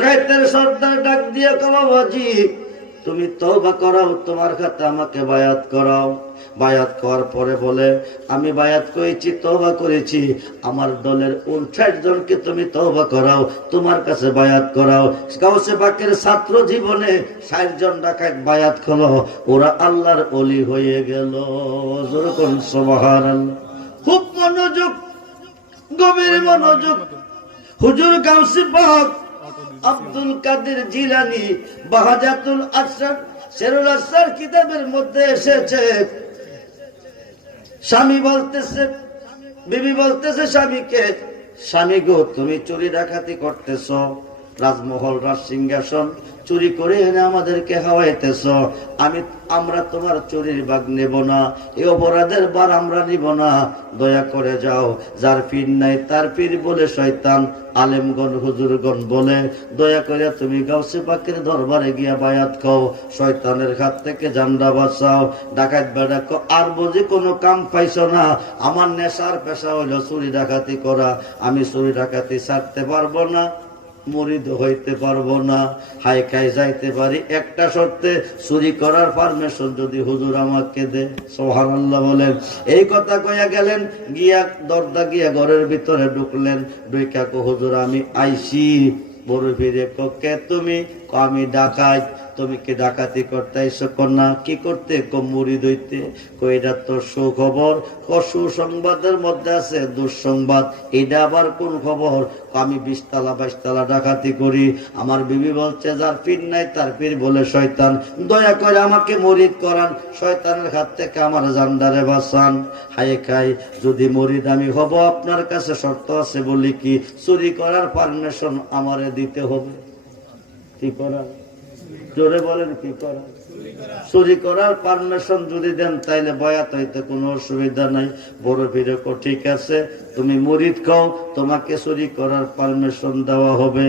ডাকাইতের সর্দার ডাক দিয়ে বাবাজি তুমি তওবা করাও, তোমার খাতে আমাকে বায়াত করাও। বায়াত করার পরে বলে আমি বায়াত করেছি, তওবা করেছি, আমার দলের 59 জনকে তুমি তওবা করাও, তোমার কাছে বায়াত করাও। গাউসে পাকের ছাত্র জীবনে 60 জন ডাকাত বায়াত করলো, ওরা আল্লাহর ওলি হয়ে গেল। যেরকম সুবহানাল্লাহ। খুব মনোযোগ, গভীর মনোযোগ। হুজুর গাউসে পাক আব্দুল কাদের জিলানী বাহাজাতুল আসরার শেরুল আসরার কিতাবের মধ্যে এসেছে, স্বামী বলতেছে, বিবি বলতেছে স্বামীকে, স্বামী গো তুমি চুরি ডাকাতি করতেছ, রাজমহল রাজসিংহাসন চুরি করে এনে আমাদেরকে হাওয়াইতেছ, আমরা তোমার চুরির ভাগ নেব না, এই অপরাধের বার আমরা নিব না, দয়া করে যাও। যার পীর নাই তার পীর বলে শয়তান, আলেমগণ হুজুরগণ বলে দয়া করে তুমি গাউসে পাকের দরবারে গিয়া বায়াত খাও, শয়তানের হাত থেকে জানডা বাঁচাও। ডাকাত বেড়া আর বুঝি কোনো কাম পাইছো না? আমার নেশার পেশা হইল চুরি ডাকাতি করা, আমি চুরি ডাকাতি ছাড়তে পারবো না, মুরিদ হইতে পারবো না, হাই খাই যাইতে পারি একটা শর্তে, চুরি করার পারমিশন যদি হুজুর আমাকে দে। সুবহানাল্লাহ বলেন। এই কথা কইয়া গেলেন, গিয়া দরজা গিয়া ঘরের ভিতরে ঢুকলেন, ঢুকা কো হুজুর আমি আইছি। বড় ফিরে কে তুমি? আমি ডাকাত। তুমি কি ডাকাতি করতে আইসো? কন্যা কি করতে? মুরিদ হইতে। এটা তো সুখবর, সুসংবাদের মধ্যে আছে দুঃসংবাদ, এটা আবার কোন খবর? আমি 20 তালা 22 তালা ডাকাতি করি, আমার বিবি বলছে যার পীর নাই তার পীর বলে শয়তান, দয়া করে আমাকে মুরিদ করান, শয়তানের হাত থেকে আমার জান্ডারে বাঁচান। হায় খাই যদি মুরিদ আমি হব, আপনার কাছে শর্ত আছে। বলি কি? চুরি করার পারমিশন আমারে দিতে হবে। কি করার? জোরে বলেন কি করার? চুরি করার পারমিশন যদি দেন তাইলে বয়াত হইতে কোনো অসুবিধা নাই। বড় ভিড়ে কো ঠিক আছে, তুমি মুরিদ খাও, তোমাকে চুরি করার পারমিশন দেওয়া হবে।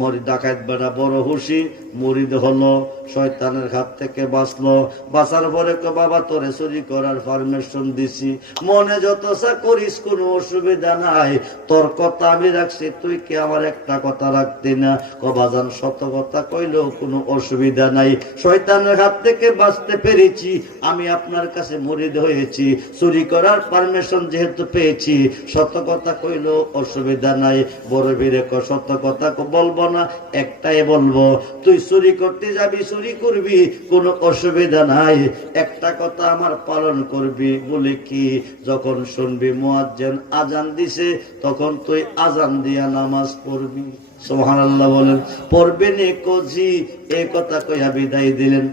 মুরিদ ডাকাত বেড়া বড় খুশি, মুরিদ হলো, শয়তানের হাত থেকে বাঁচলো। বাঁচার পরে কো বাবা তোরে চুরি করার পারমিশন দিছি, মনে যত চা করিস কোনো অসুবিধা নাই, তোর কথা আমি রাখছি, তুই কি আমার একটা কথা রাখতি না? কবাজান শত কথা কইলেও কোনো অসুবিধা নাই, শয়তানের হাত থেকে বাঁচতে পেরেছি, আমি আপনার কাছে মুরিদ হয়েছি, চুরি করার পারমিশন যেহেতু পেয়েছি, সত্য কথা কইলেও অসুবিধা নাই। বড় বীরে ক সত্য কথা বলবো না, একটাই বলবো, তুই চুরি করতে যাবি, চুরি করবি, কোনো অসুবিধা নাই, একটা কথা আমার পালন করবি। বলে কি? যখন শুনবি মুয়াজ্জিন আজান দিছে, তখন তুই আজান দিয়া নামাজ পড়বি। সুবহানাল্লাহ বলেন। পড়বে নে কজি, এই কথা কইয়া বিদায় দিলেন।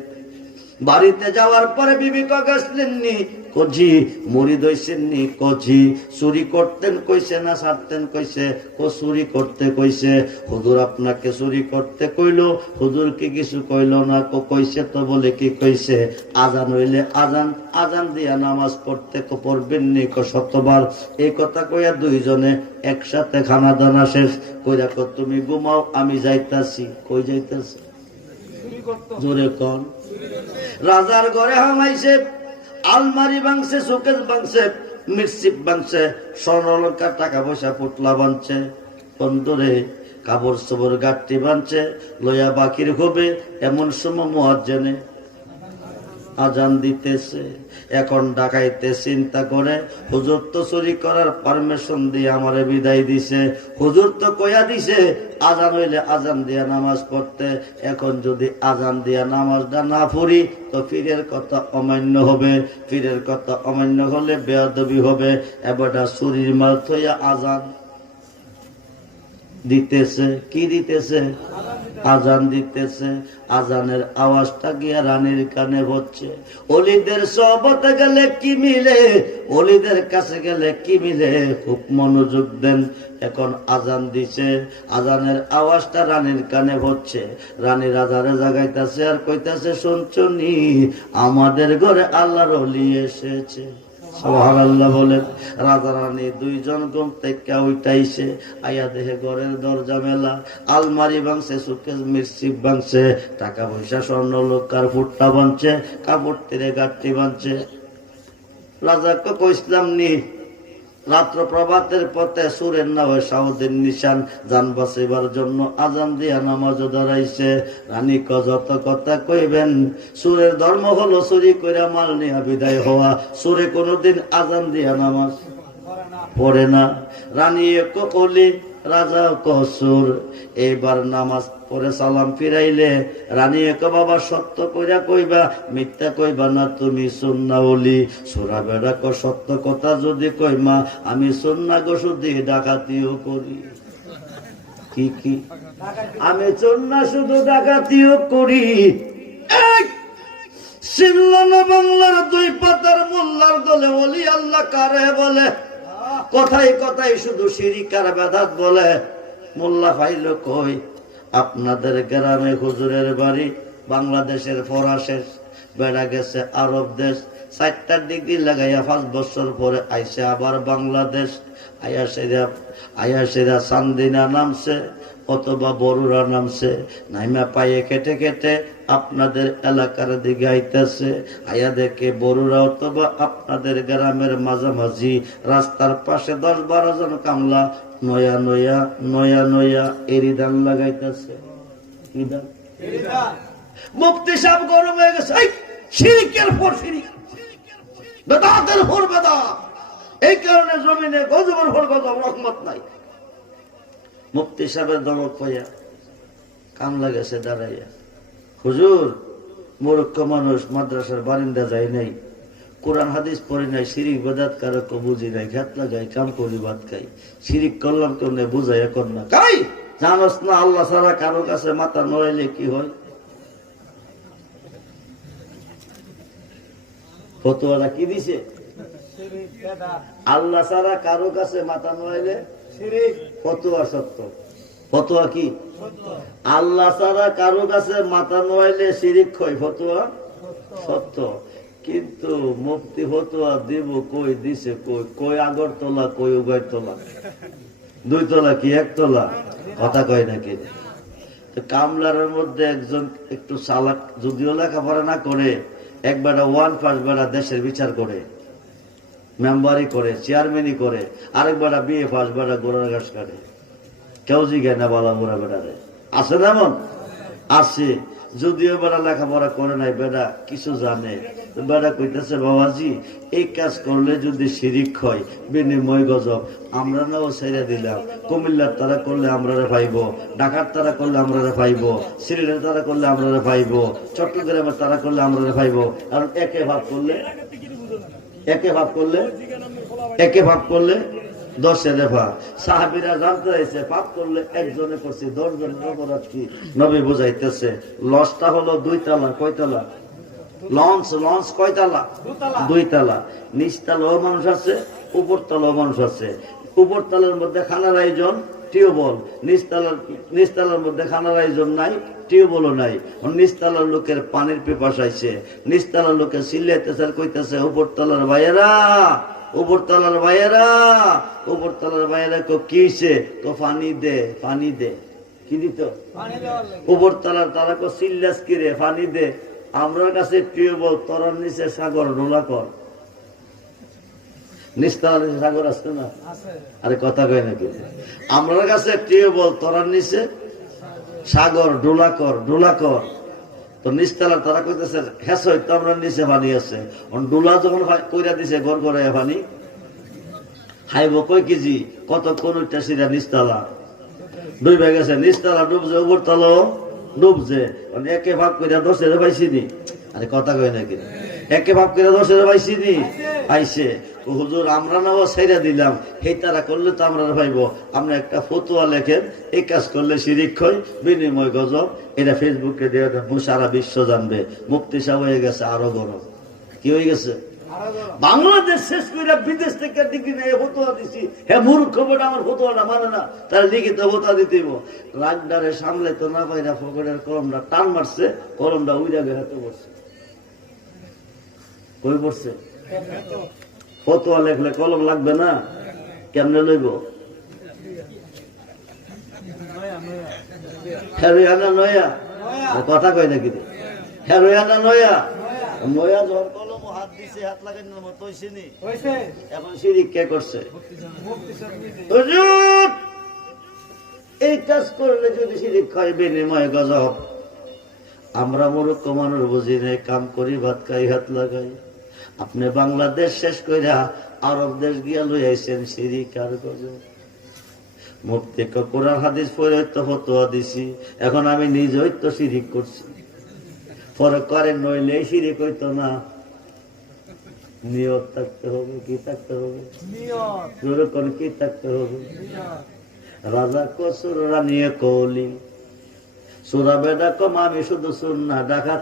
বাড়িতে যাওয়ার পরে বিবি কাগজলেননি, কজি মুরিদ হইছেননি, কজি চুরি করতেন কইছে না ছাড়তেন কইছে? চুরি করতে কইছে। হুজুর আপনাকে চুরি করতে কইলো, হুজুর কি কিছু কইলো না? কইছে তো। বলে কি কইছে? আজান হইলে আজান, আজান দিয়া নামাজ পড়তে পড়বেন নি শতবার। এই কথা কইয়া দুইজনে একসাথে খানা দানা শেষ কইরা তুমি ঘুমাও, আমি যাইতাছি। কই যাইতাছি? জোরে কন। রাজার ঘরে হামাইছে, আলমারি ভাঙছে, শোকেস ভাঙছে, মিরচিপ ভাঙছে, স্বর্ণলঙ্কার টাকা পয়সা পুতলা বানছে, বন্ধুরে কাপড় চোপড় গাঠটি বানছে, লইয়া বাকির হবে। এমন সময় মুয়াজ্জিনে আজান দিতেছে। এখন ডাকাইতে চিন্তা করে, হুজুর তো চুরি করার পারমিশন দিয়ে আমারে বিদায় দিছে, হুজুর তো কইয়া দিছে আজান হইলে আজান দিয়া নামাজ পড়তে, এখন যদি আজান দিয়া নামাজটা না পড়ি তো পীরের কথা অমান্য হবে, পীরের কথা অমান্য হলে বেয়াদবি হবে। এবারটা চুরির মাল থইয়া আজান দিতেছে। কি দিতেছে? আজান দিতেছে। আজানের আওয়াজটা গিয়া রানীর কানে হচ্ছে। অলিদের সহবতে গেলে কি মিলে, অলিদের কাছে গেলে কি মিলে, খুব মনোযোগ দেন। এখন আজান দিছে, আজানের আওয়াজটা রানীর কানে হচ্ছে। রানী রাজারে জাগাইতেছে আর কইতাছে, শুনছনি আমাদের ঘরে আল্লাহর ওলি এসেছে। সুবহানাল্লাহ বলেন। রাজা রানী দুইজন ঘুম থেকে উঠাইছে, আইয়া দেহে ঘরের দরজা মেলা, আলমারি ভাঙছে, সুকেস মিরচিপ ভাঙছে, টাকা পয়সা স্বর্ণ লঙ্কার ফুটটা বানছে, কাপড় তীরে গাঠটি বানছে। রাজাকে কইসলাম নি রাত্র প্রভাতের পথে সুরের নামে সাউদের নিশান যান বাঁচিবার জন্য আজান দিয়া নামাজ দাঁড়াইছে। রানী যত কথা কইবেন, সুরের ধর্ম হলো চুরি কইরা মাল নিয়া বিদায় হওয়া। সুরে কোনোদিন আজান দিয়া নামাজ পড়ে না। রানী এক অলি রাজা কসুর, এইবার নামাজ পরে সালাম ফিরাইলে রানী এক বাবা সত্য কইরা কইবা, মিথ্যা কইবা না, তুমি সুন্না ওলি। সুরা বেড়া ক সত্য কথা যদি কইমা, আমি সুন্না গো শুধু ডাকাতিও করি। কি কি আমি সুন্না শুধু ডাকাতিও করি। শিল্লানা বাংলার দুই পাতার মোল্লার দলে ওলি আল্লাহ কারে বলে? কথায় কথায় শুধু শিরিক আর বেদাত বলে। মোল্লা ফাইল কই? আপনাদের গ্রামে হুজুরের বাড়ি বাংলাদেশের ফরাসের, বেড়া গেছে আরব দেশ, 4টা ডিগ্রি লাগাইয়া 5 বছর পরে আইসে আবার বাংলাদেশ। আয়াসেরা চান্দিনা নামছে অথবা বড়ুরা নামছে, নাইমা পায়ে কেটে কেটে আপনাদের এলাকার দিকে আইতেছে। আয়া দেখে বড়ুরা অথবা আপনাদের গ্রামের মাঝামাঝি রাস্তার পাশে 10-12 জন কামলা নয়া নয়া নয়া নয়া এরিদান লাগাইতেছে। মুফতি সাহেব গরম হয়ে গেছে, শিরিকের পর শিরিক, বেদাতের পর বেদাত। এই কারণে জমিনে গজবের পর গজব, রহমত নাই। মুফতি সাহেবের দমক পাইয়া কামলা গেছে দাঁড়াইয়া, হুজুর মূর্খ মানুষ, মাদ্রাসার বারিন্দা যায় নাই, কোরআন হাদিস পড়ি নাই, শিরিক বেদাত কারো বুঝি নাই, ঘাত লাগাই কাম করি ভাত খাই, শিরিক করলাম কেউ নেই, বুঝাই এখন না। কাই জানোস না আল্লাহ ছাড়া কারো কাছে মাথা নড়াইলে কি হয়? ফতোয়াটা কি দিছে? আল্লাহ ছাড়া কারো কাছে মাথা নড়াইলে ফতোয়া সত্য। ফতোয়া কি? আল্লাহ ছাড়া কারো কাছে মাথা নড়াইলে শিরিক হয়, ফতোয়া সত্য। কিন্তু মুফতি ফতোয়া দিব কই দিছে, কই কই আগরতলা, কই উগাইতলা, 2 তলা কি 1 তলা? কথা কয় নাকি? কামলারের মধ্যে একজন একটু চালাক, যদিও লেখাপড়া না করে, একবারটা 1 পাস বেড়া দেশের বিচার করে, মেম্বারি করে, চেয়ারম্যানই করে, আরেকবার বিয়ে পাস বেড়া গোড়ার ঘাস কাটে। কেউ জিজ্ঞাসা না বলা মোরা বেড়ারে আছে না? এমন আছে। যদিও বেড়া লেখাপড়া করে নাই, বেড়া কিছু জানে। বেড়া কইতেছে, বাবাজি এই কাজ করলে যদি শিরিক হয়, বিনিময় গজব। আমরা নাও ছেড়ে দিলাম, কুমিল্লার তারা করলে আমরা পাইব, ঢাকার তারা করলে আমরা পাইব, সিলেটের তারা করলে আমরা পাইব, চট্টগ্রামের তারা করলে আমরা পাইব। কারণ একে ভাগ করলে 10 রেফা। সাহাবীরা জানতে হয়েছে পাপ করলে একজনে করছে, 10 জনের অপরাধ কি? নবী বুঝাইতেছে লঞ্চটা হলো 2 তলা। কয় তলা? লঞ্চ কয় তলা? 2 তলা। নিচতলাও মানুষ আছে, উপর তলাও মানুষ আছে। উপর তলার মধ্যে খানার আয়োজন, টিউবওয়েল। নিচতলার মধ্যে খানার আয়োজন নাই, টিউবওয়েলও নাই। নিচতলার লোকের পানির পিপাস আইছে, নিচতলার লোকের চিল্লাইতেছে আর কইতেছে, উপরতলার ভাইয়েরা, উপরতলার ভাইয়েরা, উপরতলার ভাইয়েরা কি হইছে? তো পানি দে, পানি দে। কি দিত? উপরতলার তারা কো চিল্লাস কি রে, পানি দে। আমরা কাছে টিউবওয়েল, তরার নিচে সাগর, ডোলা কর। নিচতলার নিচে সাগর আসছে না? আরে কথা কয় নাকি? আমরা কাছে টিউবওয়েল, তরার নিচে সাগর, ডোলা কর, ডোলা কর। তো নিচতলার তারা কইতেছে হেস হইতো আমরা নিচে পানি আছে। ডোলা যখন কইরা দিছে ঘর ঘরে পানি হাইব কয় কেজি, কত কোন নিচতলা ডুবে গেছে। নিচতলা ডুবছে, উপরতলাও ডুবছে। একে ভাগ কইরা 10 পাইছি নি? আরে কথা কয় নাকি? একে ভাগ কইরা 10 পাইছি নি? পাইছে। হুজুর আমরা নাও ছেড়ে দিলাম, এই তারা করলে তো আমরা পাইব। আমরা একটা ফতোয়া লেখেন, এই কাজ করলে শিরিক হয়, বিনিময় গজব। এটা ফেসবুকে দিয়ে সারা বিশ্ব জানবে। মুফতি সাহেব হয়ে গেছে আরো গরম। কি হয়ে গেছে? বাংলাদেশ শেষ করে বিদেশ থেকে ডিগ্রি নিয়ে ফতোয়া দিছি। হ্যাঁ মূর্খ বেটা, আমার ফতোয়াটা মানে না, তারা লিখিত ফতোয়া দিতেইব। রাগডারে সামলে তো না পাইরা ফকরের কলমটা টান মারছে, কলমটা উইরা গিয়ে হাতে পড়ছে। কই পড়ছে? ফতোয়া লেখলে কলম লাগবে না? কেমনে লইব? হেরোয়ানা নয়া, কথা কয় নাকি? হেরোয়ানা নয়া, নয়া যখন কলম হাত দিছে হাত লাগানোর মতো হইছে নি এখন শিরিক কে করছে হুজুর এই কাজ করলে যদি শিরিক হয় বিনিময় গজব আমরা মূর্খ মানুষ বুঝি নাই কাম করি ভাত খাই হাত লাগাই আপনি বাংলাদেশ শেষ কইরা আরব দেশ গিয়া লই আইছেন শিরিক আর গজব মুফতি কোরআন হাদিস পড়ে তো ফতোয়া দিছি এখন আমি নিজেই তো শিরিক করছি পরে করেন নইলে শিরিক হইতো না নিয়ত থাকতে হবে কি থাকতে হবে নিয়ত কি থাকতে হবে রাজা কসুর রানিয়ে কৌলি সুরা বেডা কম আমি শুধু শুন না ডাকা